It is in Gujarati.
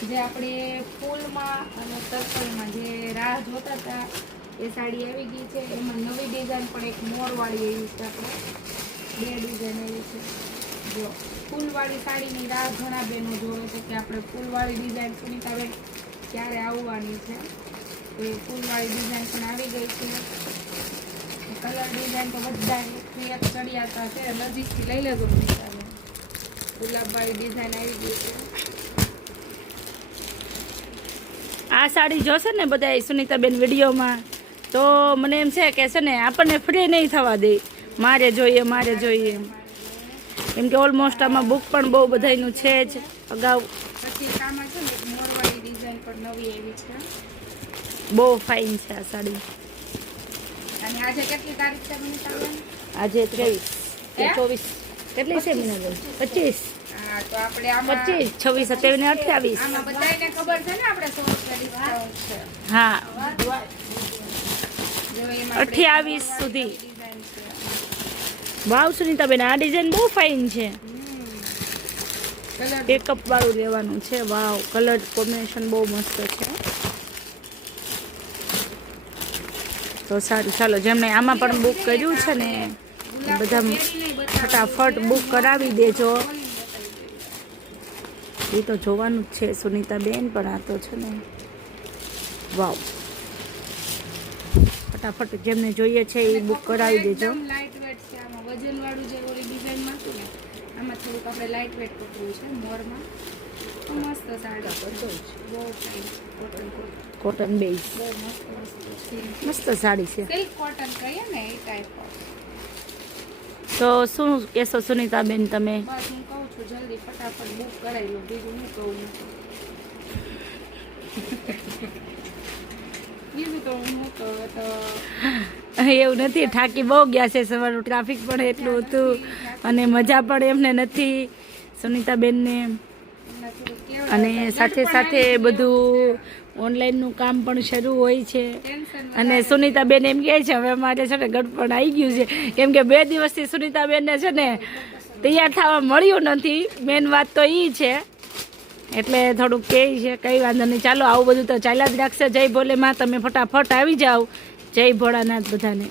જે આપણે ફૂલમાં અને સર્કલમાં જે રાહ જોતા હતા એ સાડી આવી ગઈ છે. એમાં નવી ડિઝાઇન પણ એક મોરવાળી એવી છે. આપણે 2 ડિઝાઇન એવી છે. જો ફૂલવાળી સાડીની રાહ ઘણા બહેનો જોવે છે કે આપણે ફૂલવાળી ડિઝાઇન સુનિતાબેન ક્યારે આવવાની છે. તો એ ફૂલવાળી ડિઝાઇન પણ આવી ગઈ છે. કલર ડિઝાઇન તો બધા એક ચડિયાતા છે. નજીકથી લઈ લેજો સુનિતાબેન. ગુલાબવાળી ડિઝાઇન આવી ગઈ છે. આ સાડી જોશે ને બધા સુનિતાબેન વિડીયોમાં તો મને એમ છે કે છે ને આપણને ફ્રી નહીં થવા દે, મારે જોઈએ કેમ કે ઓલમોસ્ટ આમાં બુક પણ બહુ બધાનું છે જ અગાઉ. પછી આમાં છે ને એક મોરવાળી ડિઝાઇન પણ નવી એવી છે. બહુ ફાઇન છે આ સાડી. અને આજે કેટલી તારીખ છે સુનિતાબેન? આજે 23 કે 24 કેટલી છે મીનાબેન? 25. હા, તો આપણે આમાં 25, 26, 27 ને 28. આમાં બધાને ખબર છે ને આપણે 100 રૂપિયા ડિસ્કાઉન્ટ છે. હા, જો એમાં 28 સુધી. ડિઝાઇન છે. વાવ સુનિતાબેન, આ ડિઝાઇન બહુ ફાઇન છે. કલર ટેકઅપ વાળું લેવાનું છે. વાવ, કલર કોમ્બિનેશન બહુ મસ્ત છે. તો સારું, ચાલો જેમણે આમાં પણ બુક કર્યું છે ને બધા ફટાફટ બુક કરાવી દેજો. એ તો જોવાનું જ છે સુનિતાબેન, પણ આ તો છે ને વાવ, ફટાફટ જેમને જોઈએ છે એ બુક કરાવી દેજો. એકદમ લાઇટ વેટ છે. આમાં વજન વાળું જે ઓલી ડિઝાઇનમાં હતું ને આમાં થોડુંક આપણે લાઇટ વેટ પકડ્યું છે મોરમાં. તો મસ્ત સાડી બહુ ફાઇન કોટન બેઝ બહુ મસ્ત મસ્ત સાડી છે. સિલ્ક કોટન કહીએ ને એ ટાઈપ ઓફ. તો શું કહેશો સુનિતાબેન તમે? બસ હું કહું છું જલ્દી ફટાફટ બુક કરાવી લો. બીજું હું કહું બીજું તો હું તો એવું નથી, થાકી બહુ ગયા છે. સવારનું ટ્રાફિક પણ એટલું હતું અને મજા પણ એમને નથી સુનિતાબેનને. અને સાથે સાથે બધું ઓનલાઈનનું કામ પણ શરૂ હોય છે. અને સુનિતાબેન એમ કહે છે હવે અમારે છે ને ગડપણ આવી ગયું છે, કેમ કે 2 દિવસથી સુનિતાબેનને છે ને તૈયાર થવા મળ્યું નથી. મેન વાત તો એ છે, એટલે થોડુંક કહે છે કંઈ વાંધો નહીં, ચાલો આવું બધું તો ચાલ્યા જ રાખશે. જય ભોલે માં, તમે ફટાફટ આવી જાઓ. જય ભોળાનાથ બધાને.